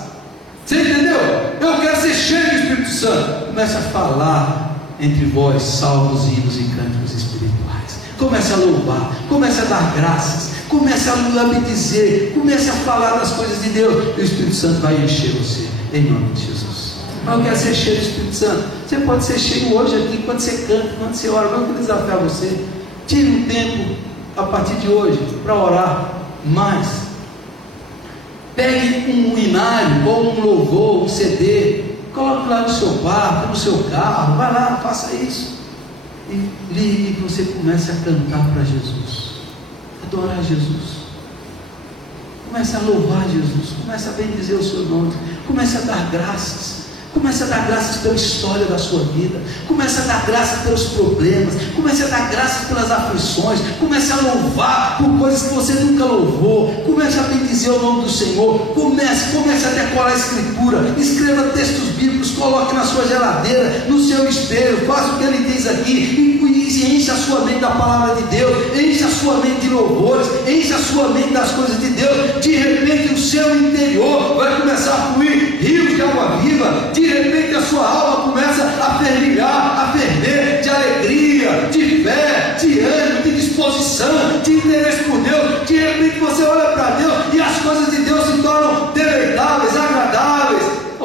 Você entendeu? Eu quero ser cheio do Espírito Santo. Comece a falar entre vós salmos, hinos e cânticos espirituais. Comece a louvar, comece a dar graças, comece a bendizer, comece a falar das coisas de Deus. E o Espírito Santo vai encher você, em nome de Jesus. Eu quero ser cheio do Espírito Santo. Você pode ser cheio hoje aqui, quando você canta, quando você ora. Eu quero desafiar você: tire um tempo a partir de hoje para orar mais. Pegue um hinário ou um louvor, um CD, coloque lá no seu quarto, no seu carro, vai lá, faça isso e ligue, que você comece a cantar para Jesus, adorar Jesus, comece a louvar Jesus, comece a bendizer o seu nome, comece a dar graças. Comece a dar graças pela história da sua vida. Comece a dar graças pelos problemas. Comece a dar graças pelas aflições. Comece a louvar por coisas que você nunca louvou. Comece a bendizer o nome do Senhor. Comece a decorar a Escritura. Escreva textos bíblicos. Coloque na sua geladeira, no seu espelho. Faça o que ele diz aqui. E enche a sua mente da palavra de Deus. Enche a sua mente de louvores. Enche a sua mente das coisas de Deus. De repente o seu interior vai começar a fluir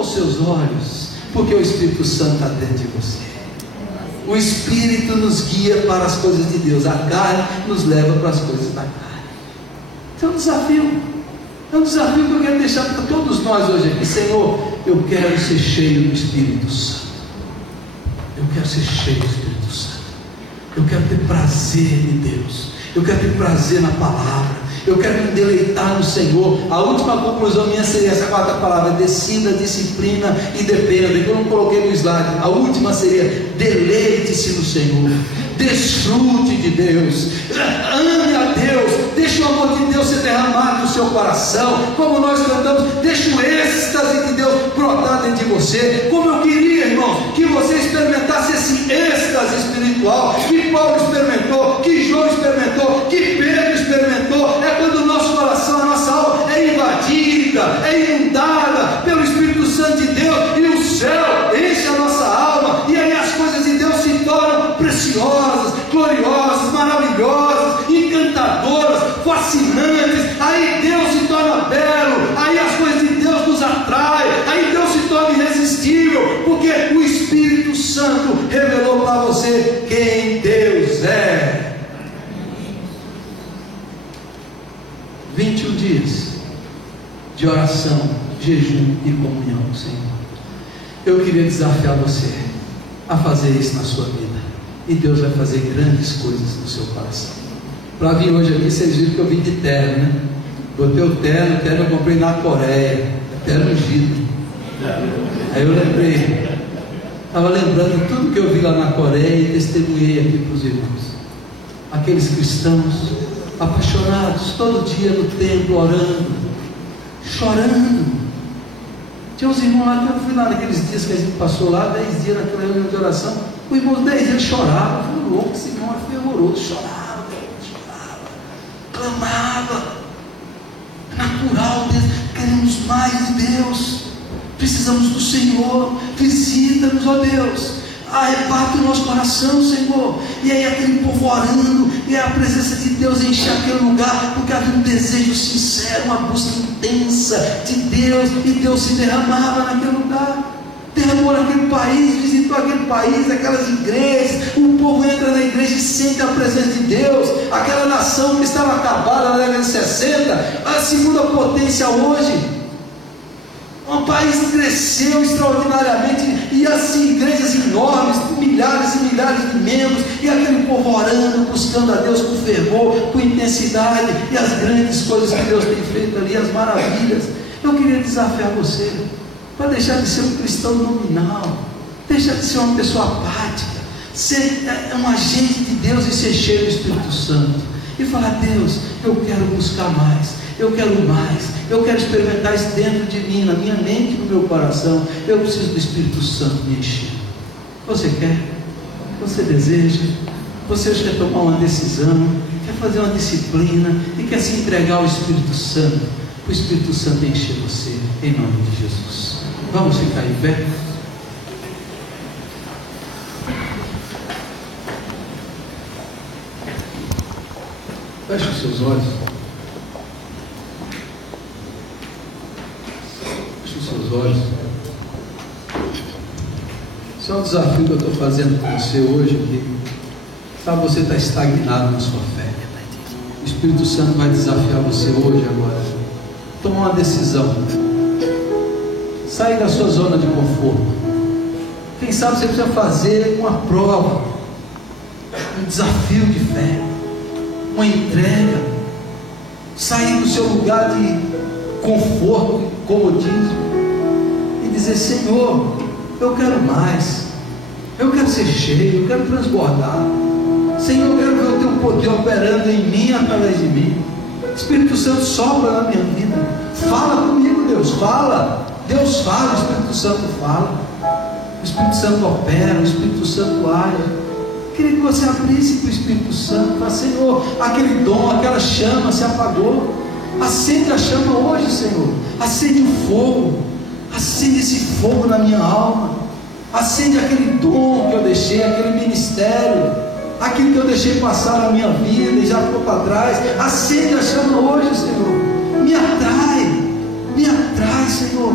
os seus olhos, porque o Espírito Santo está dentro de você. O Espírito nos guia para as coisas de Deus, a carne nos leva para as coisas da carne. Então é um desafio que eu quero deixar para todos nós hoje aqui. Senhor, eu quero ser cheio do Espírito Santo. Eu quero ser cheio do Espírito Santo. Eu quero ter prazer em Deus. Eu quero ter prazer na palavra. Eu quero me deleitar no Senhor. A última conclusão minha seria essa quarta palavra: decida, disciplina e dependa. Que eu não coloquei no slide. A última seria: deleite-se no Senhor. Desfrute de Deus. Ame a Deus. Deixe o amor de Deus ser derramado no seu coração. Como nós cantamos, deixe o êxtase de Deus brotar dentro de você. Como eu queria, irmão, que você experimentasse esse êxtase espiritual que Paulo experimentou, que João experimentou, que Pedro experimentou. É quando o nosso coração, a nossa alma é invadida, é inundada pelo Espírito Santo de Deus, e o céu enche a nossa alma, e aí as coisas de Deus se tornam preciosas, gloriosas, maravilhosas, encantadoras, fascinantes. Aí Deus se torna belo, aí as coisas de Deus nos atraem, aí Deus se torna irresistível, porque o Espírito Santo revelou para você quem Deus é. 21 dias de oração, jejum e comunhão com o Senhor. Eu queria desafiar você a fazer isso na sua vida, e Deus vai fazer grandes coisas no seu coração. Para vir hoje aqui, vocês viram que eu vim de terno, né? Botei o terno eu comprei na Coreia, terno ungido. Aí eu lembrei, estava lembrando tudo que eu vi lá na Coreia e testemunhei aqui para os irmãos. Aqueles cristãos apaixonados, todo dia no templo, orando, chorando. Tinha uns irmãos lá, que eu fui lá naqueles dias que a gente passou lá, 10 dias naquela reunião de oração. O irmão 10 dias chorava. Eu falei, louco, esse irmão foi amoroso, chorava, clamava. É natural, Deus, queremos mais de Deus, precisamos do Senhor, visita-nos, ó Deus. Arrebata o nosso coração, Senhor. E aí aquele povo orando, e a presença de Deus enche aquele lugar, porque havia um desejo sincero, uma busca intensa de Deus, e Deus se derramava naquele lugar. Derramou naquele país, visitou aquele país, aquelas igrejas. O povo entra na igreja e sente a presença de Deus. Aquela nação que estava acabada na década de 60, a segunda potência hoje. Um país que cresceu extraordinariamente, e assim, igrejas enormes, com milhares e milhares de membros, e aquele povo orando, buscando a Deus com fervor, com intensidade, e as grandes coisas que Deus tem feito ali, as maravilhas. Eu queria desafiar você para deixar de ser um cristão nominal, deixar de ser uma pessoa apática, ser um agente de Deus e ser cheio do Espírito Santo, e falar: Deus, eu quero buscar mais, eu quero mais, eu quero experimentar isso dentro de mim, na minha mente, no meu coração. Eu preciso do Espírito Santo me encher. Você quer? Você deseja? Você quer tomar uma decisão, quer fazer uma disciplina e quer se entregar ao Espírito Santo? O Espírito Santo encher você, em nome de Jesus. Vamos ficar em pé? Feche os seus olhos. Olhos. Isso é um desafio que eu estou fazendo com você hoje aqui. Sabe, você está estagnado na sua fé. O Espírito Santo vai desafiar você hoje, agora. Toma uma decisão. Sair da sua zona de conforto. Quem sabe você precisa fazer uma prova, um desafio de fé, uma entrega. Sair do seu lugar de conforto, comodismo, dizer: Senhor, eu quero mais, eu quero ser cheio, eu quero transbordar. Senhor, eu quero ver o teu poder operando em mim, através de mim. Espírito Santo, sopra na minha vida, fala comigo, Deus, fala. Deus fala, o Espírito Santo fala, o Espírito Santo opera, o Espírito Santo age. Queria que você abrisse para o Espírito Santo, para: Senhor, aquele dom, aquela chama se apagou, acende a chama hoje, Senhor, acende o fogo. Acende esse fogo na minha alma. Acende aquele dom que eu deixei, aquele ministério, aquilo que eu deixei passar na minha vida e já ficou para trás. Acende a chama hoje, Senhor. Me atrai, Senhor.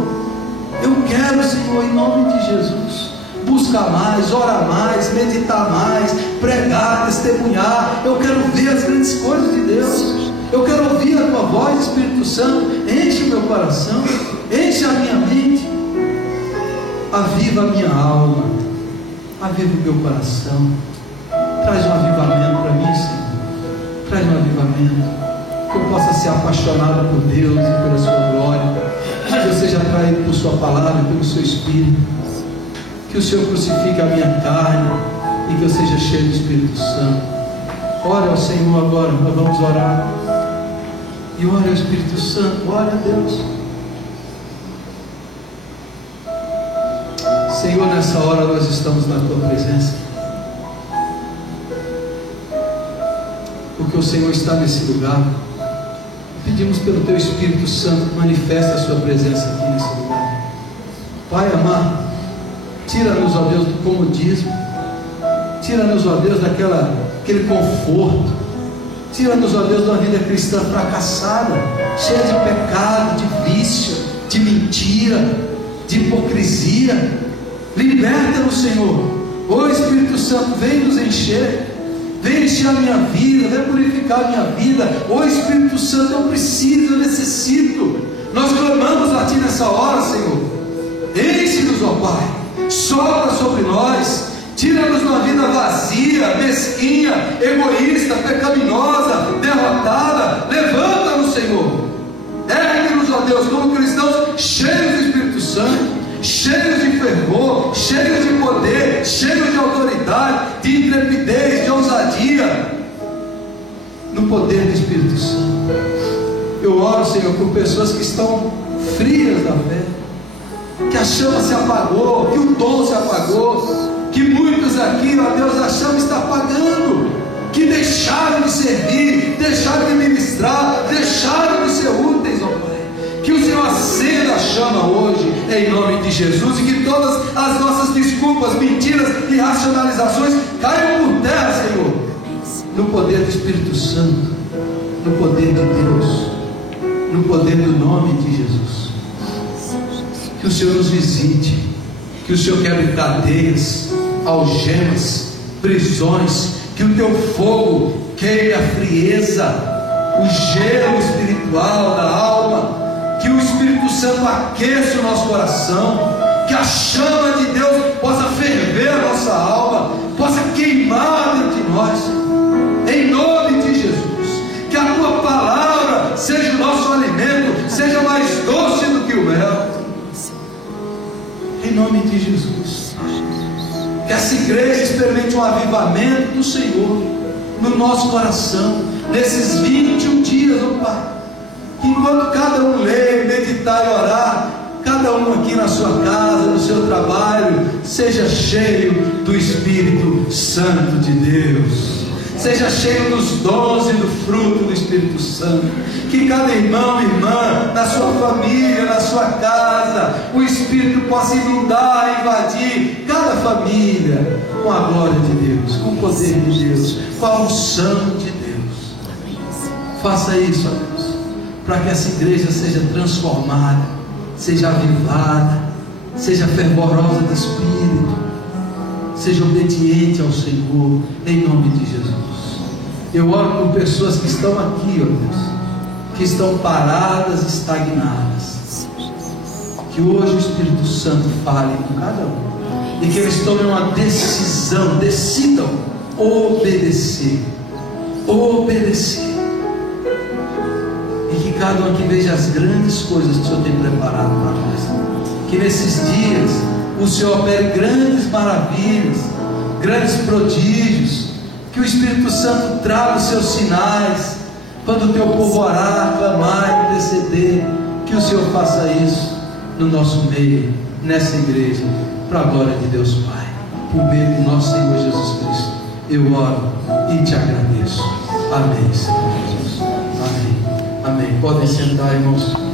Eu quero, Senhor, em nome de Jesus, buscar mais, orar mais, meditar mais, pregar, testemunhar. Eu quero ver as grandes coisas de Deus. Eu quero ouvir a tua voz, Espírito Santo. Enche o meu coração, enche a minha mente, aviva a minha alma, aviva o meu coração. Traz um avivamento para mim, Senhor. Traz um avivamento, que eu possa ser apaixonado por Deus e pela sua glória, que eu seja atraído por sua palavra, pelo seu Espírito, que o Senhor crucifique a minha carne e que eu seja cheio do Espírito Santo. Ora ao Senhor agora, nós vamos orar. E ora ao Espírito Santo, ora a Deus. Senhor, nessa hora nós estamos na tua presença, porque o Senhor está nesse lugar. Pedimos pelo teu Espírito Santo que manifeste a sua presença aqui nesse lugar. Pai amado, tira-nos, ó Deus, do comodismo, tira-nos, ó Deus, daquele conforto, tira-nos, ó Deus, de uma vida cristã fracassada, cheia de pecado, de vício, de mentira, de hipocrisia. Liberta-nos, Senhor. Ó Espírito Santo, vem nos encher, vem encher a minha vida, vem purificar a minha vida. Ó Espírito Santo, eu preciso, eu necessito. Nós clamamos a Ti nessa hora, Senhor. Enche-nos, ó Pai, sopra sobre nós, tira-nos de uma vida vazia, mesquinha, egoísta, pecaminosa, derrotada. Levanta-nos, Senhor. Ergue-nos, ó Deus, como cristãos cheios do Espírito Santo, cheios de fervor, cheios de poder, cheios de autoridade, de intrepidez, de ousadia, no poder do Espírito Santo. Eu oro, Senhor, por pessoas que estão frias da fé, que a chama se apagou, que o dom se apagou, que muitos aqui, ó Deus, a chama está apagando, que deixaram de servir, deixaram de ministrar, deixaram de ser úteis, ó Pai. Que o Senhor acenda a chama hoje, em nome de Jesus, e que todas as nossas desculpas, mentiras e racionalizações caiam por terra, Senhor, no poder do Espírito Santo, no poder de Deus, no poder do nome de Jesus. Que o Senhor nos visite, que o Senhor quebre cadeias, algemas, prisões, que o teu fogo queime a frieza, o gelo espiritual da alma, que o Espírito Santo aqueça o nosso coração, que a chama de Deus possa ferver a nossa alma, possa queimar dentro de nós, em nome de Jesus. Que a tua palavra seja o nosso alimento, seja mais doce do que o mel, em nome de Jesus. Que essa igreja experimente um avivamento do Senhor no nosso coração, nesses 21 dias, ó Pai. Que enquanto cada um lê, meditar e orar, cada um aqui na sua casa, no seu trabalho, seja cheio do Espírito Santo de Deus, seja cheio dos dons e do fruto do Espírito Santo. Que cada irmão e irmã, na sua família, na sua casa, o Espírito possa inundar, invadir cada família com a glória de Deus, com o poder de Deus, com a unção de Deus. Faça isso, ó Deus, para que essa igreja seja transformada, seja avivada, seja fervorosa de espírito, seja obediente ao Senhor, em nome de Jesus. Eu oro por pessoas que estão aqui, ó Deus, que estão paradas, estagnadas, que hoje o Espírito Santo fale com cada um, e que eles tomem uma decisão, decidam obedecer, e que cada um aqui veja as grandes coisas que o Senhor tem preparado para nós, que nesses dias o Senhor opere grandes maravilhas, grandes prodígios, que o Espírito Santo traga os seus sinais, quando o teu povo orar, clamar, interceder, que o Senhor faça isso no nosso meio, nessa igreja, para a glória de Deus Pai, por meio do nosso Senhor Jesus Cristo, eu oro e te agradeço. Amém, Senhor Jesus. Amém. Amém. Podem sentar, irmãos.